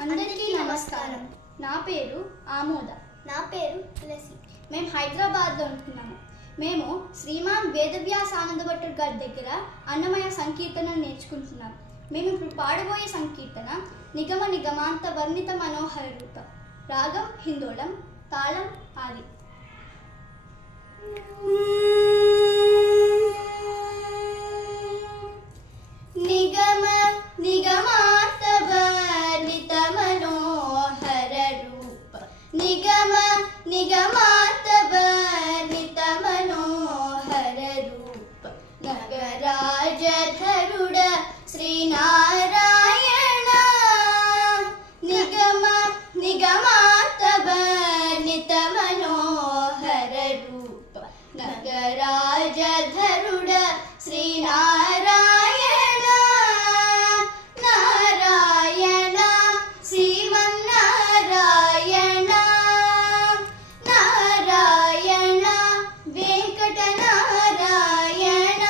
అందరికీ నమస్కారం. నా పేరు ఆమోద. నా పేరు తులసి. మేము హైదరాబాద్లో ఉంటున్నాము. మేము శ్రీమాన్ వేదవ్యాస ఆనందభట్టర్ గారి దగ్గర అన్నమయ సంకీర్తనను నేర్చుకుంటున్నాం. మేము ఇప్పుడు పాడబోయే సంకీర్తన నిగమ నిగమాంత వర్ణిత మనోహర రూప. రాగం హిందోళం, తాళం ఆది. నిగమ నిగమాంత వర్ణిత మనోహర రూప. నిగమ నిగమాంత వర్ణిత మనోహర రూప. నగరాజధరుడ శ్రీనారాయణ. నిగమ నిగమాంత వర్ణిత మనోహర రూప. నగరాజధరుడ శ్రీనారాయణ. నారాయణ శ్రీమన్నారాయణ. నారాయణ వెంకటనారాయణ.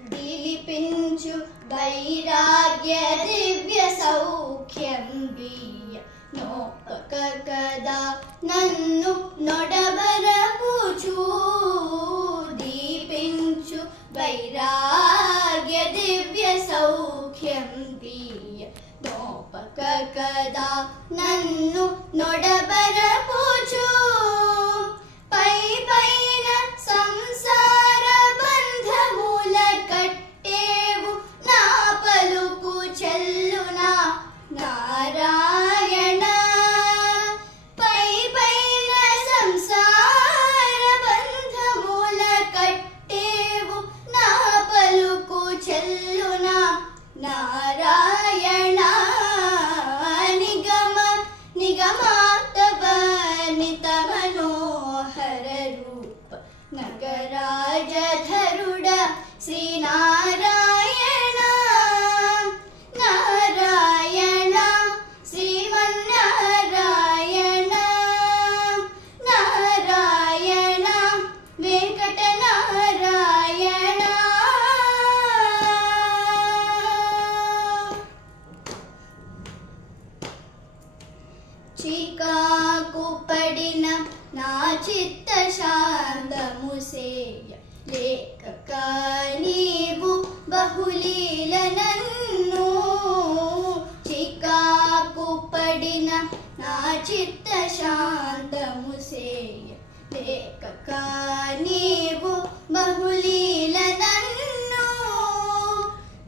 దిలిపించు వైరాగ్య దివ్య సౌఖ్యం బియ్య. నోపక కదా నన్ను నొడబరపుచు. దీపించు వైరాగ్య దివ్య సౌఖ్యం బియ్య. నోపక కదా నన్ను నొడబరపుచు. పై పైన సంసార బంధముల కట్టేవు. నా పలుకు చెల్లునా నారాయణ. పై పైన సంసార బంధముల కట్టేవు. నా పలుకు చెల్లునా నారాయణ. నిగమ నిగమాంత వర్ణిత మనోహర రూప. నగరాజధరుడ శ్రీనారాయణ. నారాయణ శ్రీమన్నారాయణ. నారాయణ వెంకటనారాయణ. చికాకు పడిన నా చిత్త శాంతము సేయ. లేక నీవు బహులీల నన్ను. చికాకు పడిన నా చిత్త శాంతము సేయ. లేక నీవు బహులీల నన్ను.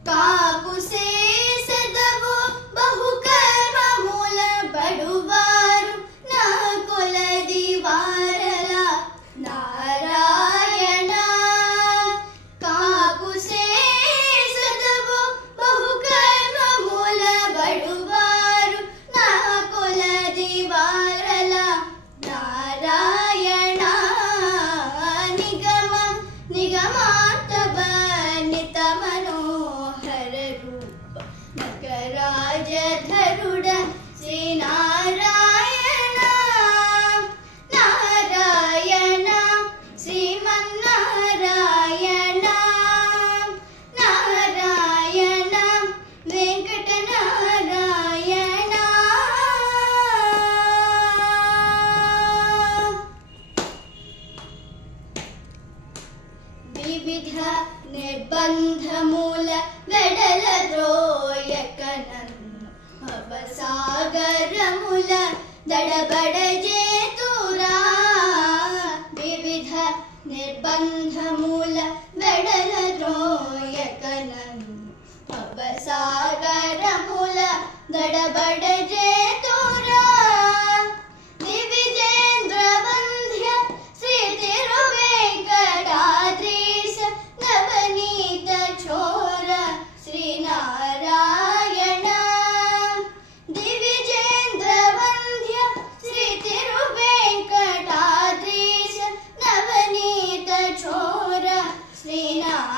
కాకు సేసదవు బహు కర్మముల బడువారు. నా కొలది వారల నారాయణ. కాకు సేసదవు బహు కర్మముల బడువారు. నా కొలది వారల నారాయణ. నిగమ నిగమాంత వర్ణిత మనోహర రూప. నగరాజధరుడ శ్రీనారాయణ. నారాయణ శ్రీమన్నారాయణ. నారాయణ వెంకటనారాయణ. వివిధ నిర్బంధముల వెడల ద్రోయక నన్ను. భవసాగరముల దడబడ చేతురా. వివిధ నిర్బంధముల వెడల ద్రోయక నన్ను. భవసాగరముల దడబడ చేతురా. దివిజేంద్ర వంద్య శ్రీ తిరువేంకటాద్రీశ. నవనీత చోర శ్రీనారాయణ. దివిజేంద్ర వంద్య శ్రీ తిరువేంకటాద్రీశ. నవనీత చోర శ్రీనారాయణ.